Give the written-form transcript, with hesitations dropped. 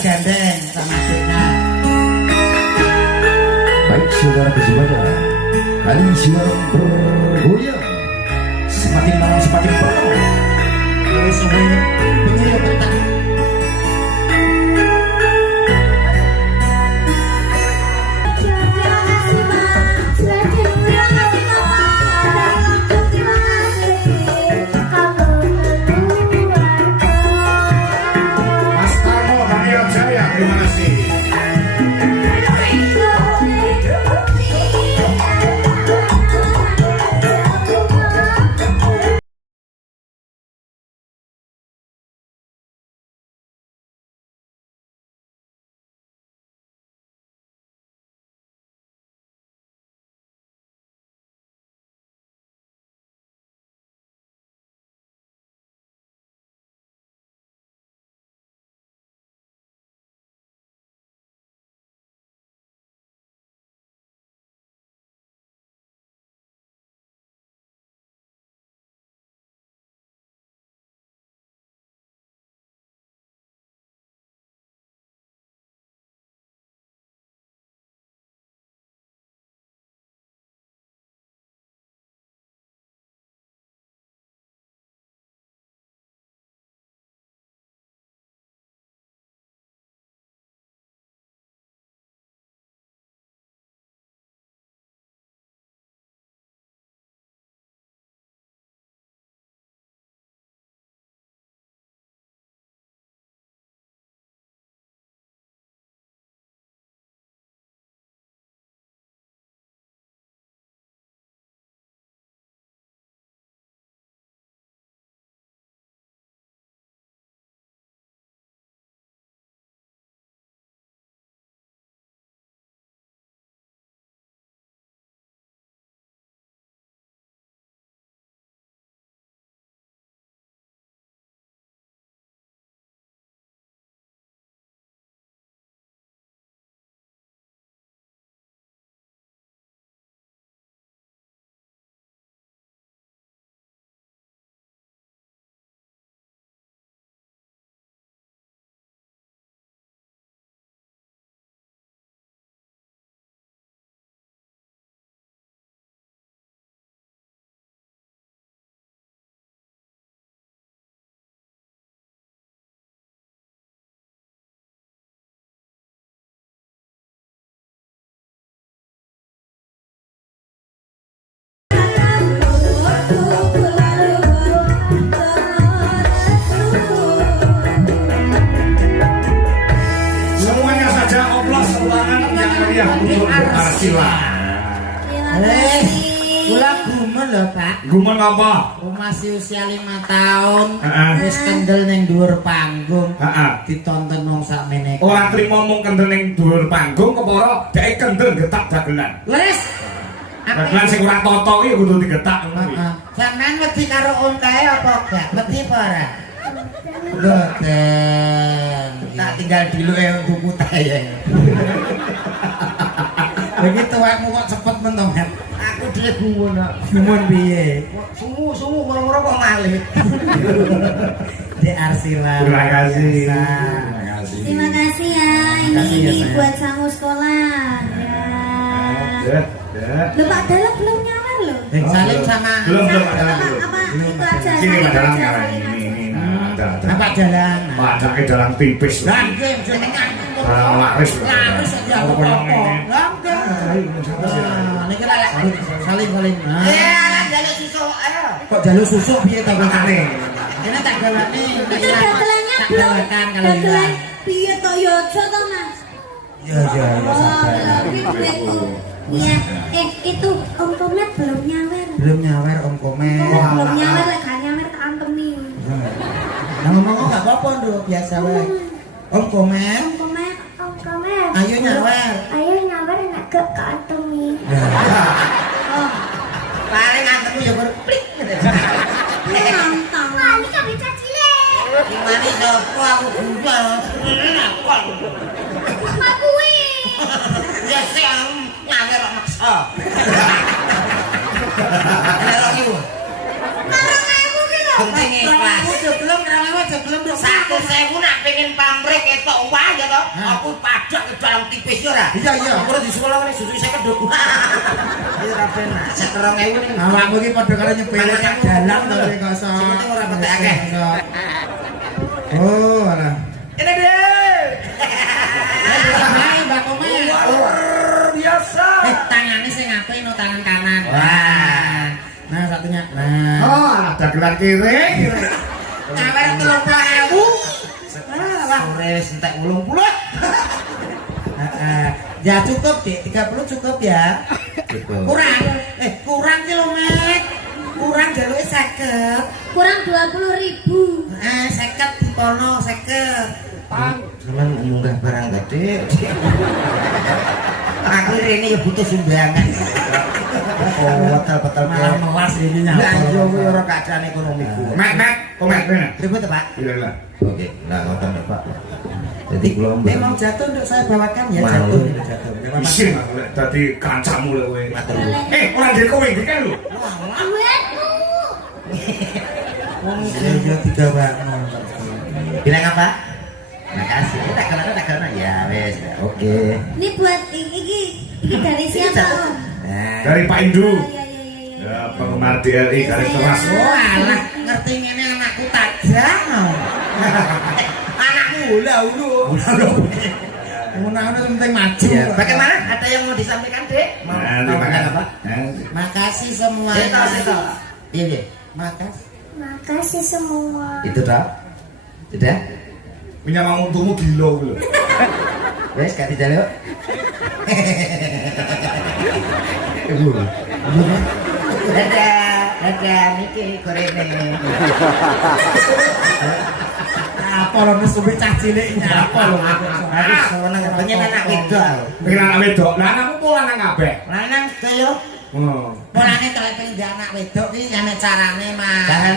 digandeng sama Sina. Baik saudara kesempatan kali siang bergoyang semakin malam semakin penuh Wis suwe pengen petang. Mas Karno Daniel Jaya, terima kasih. Semuanya saja oplos ulangan yang meriah untuk Arsila. Kula gumen lho, Pak. Gumen apa? Masih usia 5 tahun. Heeh. Wis kendel ning dhuwur panggung. Heeh. Ditonton wong sakmene. Ora trimo mung kendel ning dhuwur panggung kepara dhek kendel getak dagelan. Leres. Dagelan sing ora tata iki kudu digetak ngono kuwi. Heeh. Sampeyan wedi karo untae apa gak? Wedi apa ora? Boten. Tak tinggal diluke buku tae. Begitu awakmu kok cepet men to, Mas? Aku dhewe gumun kok. Gumun piye? Sumu moro-moro kok ngalit. Dek Arsila. Terima kasih. Terima kasih. Terima kasih ya, kasih ya, ini sayang. buat sangu sekolah. Ya. Loh Pak Dalang belum nyawer loh. Salim sama Belum. Apa itu aja? Sini Pak Dalang aja, nyala saling aja. ini. Ada. apa jalan? Padake dalang tipis. Lah nggih jenengan Laris. laris aja apa-apa. Lah nggih. Niki lek salim. Alah jaluk susu ayo. Kok jaluk susu piye ta kowe? Ini tak gawani. Itu dagelannya belum. Dagelan piye to yo aja to Mas? Ya sabar. Iya, itu Om Komet belum nyawer. Belum nyawer Om Komet. Belum nyawer lek gak nyawer tak antemi. Nah ngomong enggak apa-apa nduk biasa wae. Om Komet. Om Komet. Ayo nyawer. Ayo nyawer nek gak antemi. Oh. Paling antemu ya baru plik gitu. Nantang. Wah, ini kan bisa cilik. Gimana sopo aku gua. Apa kuwi? Ya sih nyawer maksa. Lagi. Marang aku ki lho. Penting ikhlas. Belum gelem nduk. 100.000 nak pengen pamrih ketok wae ya to. Aku pajak ke dalam tipis yo ora. Iya iya. Ora di sekolah ngene susu 50 nduk. Iki ora penak. 2.000 ning Awakmu iki padha karo nyepele nang dalan to kok iso. Sing penting ora petek akeh. Oh, alah. Ini deh. Hai, Mbak Komeng. Luar biasa. Tangannya sing ngapain no tangan kanan. Wah. Nah, satunya. Nah. Oh, alah dagelan kiri. Cawer 30.000. Wah, sore wis entek 80. Ya cukup, Dik. 30 cukup ya. Kurang. Kurang kilometer. Kurang jaluke 50. Kurang 20.000. 50 dipono 50. Cuman munggah barang gede. Aku rene ya butuh sumbangan. Oh, betul-betul Malah melas ini Lah nyapa. yo kuwi ora keadaan ekonomiku. Mek, komen bener. Ribut Pak. Iya lah. Oke, nah ngoten Pak. Jadi kula Memang jatuh untuk saya bawakan ya Malu. jatuh itu jatuh. Memang Isin aku lek dadi kancamu lek kowe. matur nuwun. Orang dari kowe iki kan lho. Duitmu. wong iki tiga wakno. Bilang apa? Makasih. Tak kenal ya wes. Oke. Ini buat iki dari siapa Om? Nah, Dari Pak Indu. Oh, iya, iya, iya, iya. Ya, penggemar DLI garis keras. Oh alah, ngerti ngene anakku tajam. anakmu lah ulu. Ngono penting maju. Ya, bagaimana? Ada yang mau disampaikan, Dek? Mau Nah, mau terima bilang kasih. apa? Makasih Saya tahu, saya tahu. semuanya. Iya, iya. Makasih. Makasih semua. Itu dah. Sudah? Punya untukmu gila lho. Wes, gak dijaluk. Dadah, niki korene. Apa lho nesuwe cah cilik nyapa lho. Aku seneng pengen anak wedok. Pengen anak wedok. Lah anakmu kok lanang kabeh. Lanang kaya Oh. Polane telek pengen anak wedok iki ane carane, Mas. carane